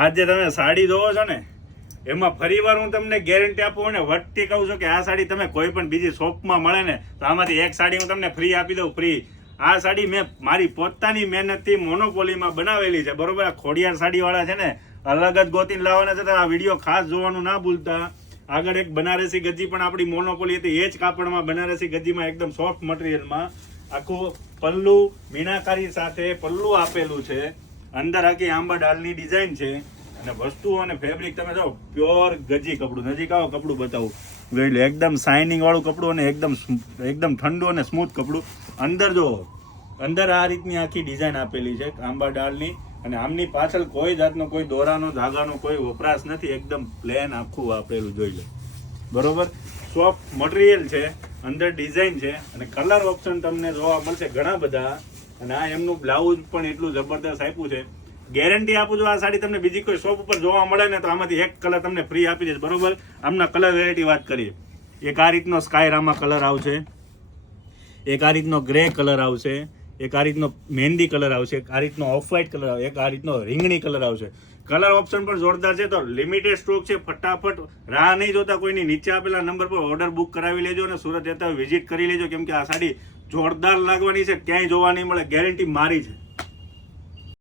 આ જે તમે સાડી જોવો છો ને એમાં ફરીવાર હું તમને ગેરંટી આપું ને વટતી કહું છું કે આ સાડી તમે કોઈ પણ બીજી શોપમાં મળે ને તો આમાંથી એક સાડી હું તમને ફ્રી આપી દઉં, ફ્રી. આ સાડી મેં મારી પોતાની મહેનતથી મોનોપોલીમાં બનાવેલી છે, બરોબર. આ ખોડિયાર સાડીવાળા છે ને અલગ જ ગોતીને લાવવાના છે, તો આ વિડીયો ખાસ જોવાનું ના ભૂલતા. આગળ એક બનારસી ગજી પણ આપણી મોનોપોલી હતી, એ જ કાપડમાં બનારસી ગજીમાં એકદમ સોફ્ટ મટીરિયલમાં આખું પલ્લુ મીનાકારી સાથે પલ્લુ આપેલું છે, અંદર આખી આંબા ડાલની ડિઝાઇન છે અને વસ્તુઓ અને ફેબ્રિક તમે જો પ્યોર ગજી કપડું. નજીક આવો કપડું બતાવું, જોઈ લો. એકદમ શાઇનિંગ વાળું કપડું અને એકદમ ઠંડુ અને સ્મૂથ કપડું. અંદર જો અંદર આ રીતની આખી ડિઝાઇન આપેલી છે આંબા ડાળની, અને આમની પાછળ કોઈ જાતનો કોઈ દોરાનો ધાગાનો કોઈ વપરાશ નથી, એકદમ પ્લેન આખું આપેલું જોઈ લો, બરોબર. સોફ્ટ મટીરિયલ છે, અંદર ડિઝાઇન છે અને કલર ઓપ્શન તમને જોવા મળશે ઘણા બધા. અને આ એમનું બ્લાઉઝ પણ એટલું જબરદસ્ત આપ્યું છે. ગેરંટી આપું છું આ સાડી તમને બીજી કોઈ શોપ ઉપર જોવા મળે ને તો આમાંથી એક કલર તમને ફ્રી આપી દઈશ, બરોબર. આમના કલર વેરાયટી વાત કરીએ, એક આ રીતનો સ્કાય રામા કલર આવશે, એક આ રીતનો ગ્રે કલર આવશે, એક આ રીતનો મહેંદી કલર આવશે, એક આ રીતનો ઓફ વ્હાઇટ કલર આવશે, એક આ રીતનો રીંગણી કલર આવશે. કલર ઓપ્શન પણ જોરદાર છે. તો લિમિટેડ સ્ટોક છે, ફટાફટ રાહ નહીં જોતા કોઈની. નીચે આપેલા નંબર પર ઓર્ડર બુક કરાવી લેજો અને સુરત જતા વિઝિટ કરી લેજો, કેમ કે આ સાડી જોરદાર લાગવાની છે, ક્યાંય જોવા નહીં મળે, ગેરંટી મારી છે.